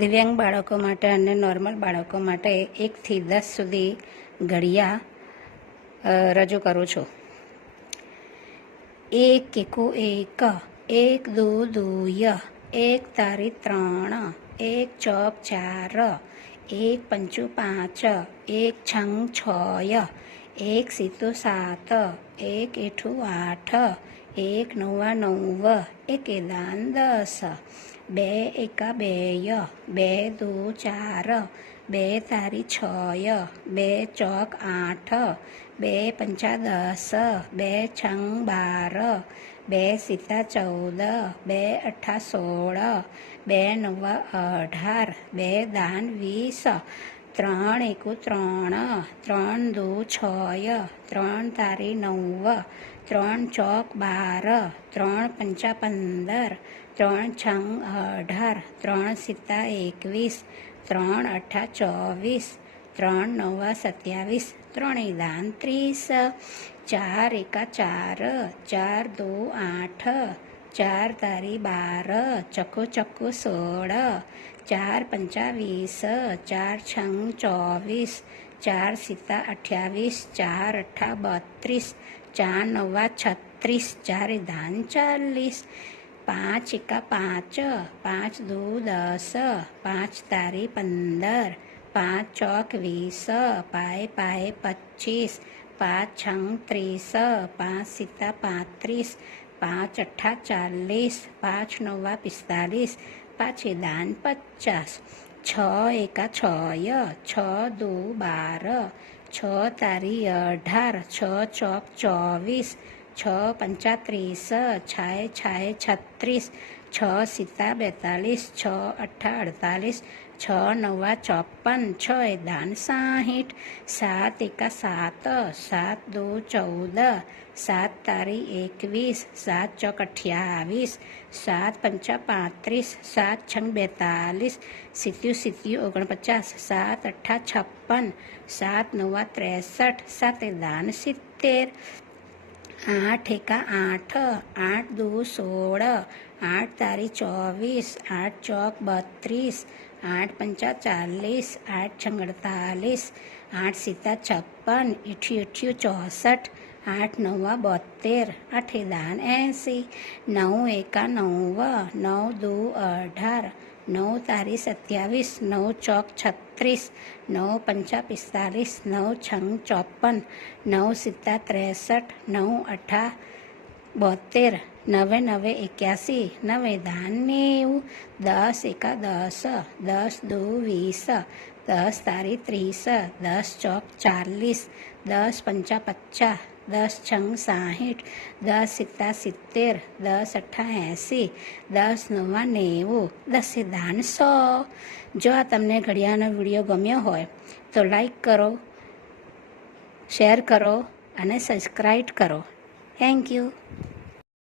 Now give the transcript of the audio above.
દિવ્યાંગ બાળકો માટે અને નોર્મલ બાળકો માટે 1 થી 10 સુધી ઘડિયા રજૂ કરું છું. 1 એકુ 1, 1 દુ દુય, 1 તારી 3, 1 ચોક 4, 1 પંચુ 5, 1 છંગ 6, 1 સીતુ 7, 1 એઠું 8, 1 નવા 9, 1 દાન 10, 2 એકા 2, 2 દુ 4, 2 તારી 6, 2 ચોક 8, 2 પંચા 10, 2 છંગ 12, 2 સીતા 14, 2 અઠ્ઠા 16, 2 નવા 18, 2 દાન 20, 3 એકુ 3, 3 દુ 6, 3 તારી 9, 3 ચોક 12, 3 પંચા 15, 3 છંગ 18, 3 સીતા 21, 3 અઠ્ઠા 24, 3 નવા 27, 3 દાન 30, 4 એકા 4, 4 દુ 8, 4 તારી 12, ચક્કુ 16, 4 પંચા 20, 4 છંગ 24, 4 સીતા 28, 4 અઠ્ઠા 32, 4 નવા 36, 4 દાન 40, 5 એકા 5, 5 દુ 10, 5 તારી 15, 5 ચોક 20, 5 પાએ 25, 5 છંગ 30, 5 સીતા 35, 5 અઠ્ઠા 40, 5 નવા 45, 5 દાન 50, 6 એકા 6, 6 દુ 12, 6 તારી 18, 6 ચોક 24, 6 પંચા 30, 6 છાએ 36, 6 સીતા 42, 6 અઠ્ઠા 48, 6 નવા 54, 6 દાન 60, 7 એકા 7, 7 દુ 14, 7 તારી 21, 7 ચોક 28, 7 પંચા 35, 7 છંગ 42, સીત્યું 49, 7 અઠ્ઠા 56, 7 નવા 63, 7 દાન 70, 8 એકા 8, 8 દુ 16, 8 તારી 24, 8 ચોક 32, 8 પંચા 40, 8 છંગ 48, 8 સીતા 56, ઇઠ્યું 64, 8 નવા 72, 8 દાન 80, 9 એકા 9, 9 દુ 18, 9 તારી 27, 9 ચોક 36, 9 પંચા 45, 9 છંગ 54, 9 સીતા 63, 9 અઠ્ઠા 72, 9 9 81, 9 દાન 90, 10 એકા 10, 10 દુ 20, 10 તારી 30, 10 ચોક 40, 10 પંચા 50, 10 છંગ 60, 10 સીતા 70, 10 અઠ્ઠા 80, 10 નવા 90, 10 દાન 100. જો આ તમને ઘડિયાળનો વિડીયો ગમ્યો હોય તો લાઈક કરો, શેર કરો અને સબસ્ક્રાઈબ કરો. Thank you.